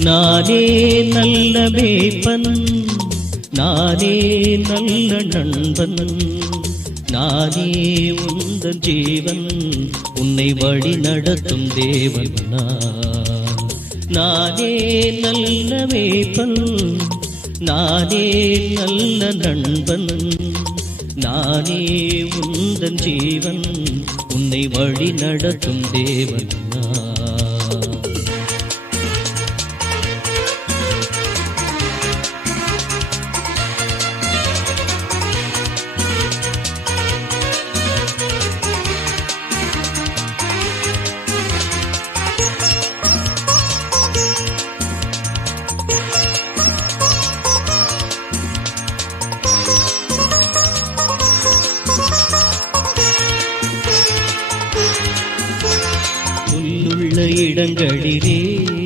நானே நல்ல மேய்ப்பன் நானே நல்ல நண்பன் நானே உந்தன் ஜீவன் உன்னை வழி நடத்தும் தேவன் நானே நல்ல மேய்ப்பன் நானே நல்ல நண்பன் நானே உந்தன் ஜீவன் உன்னை வழி நடத்தும் தேவன் நான். உள்ள இடங்களிலே.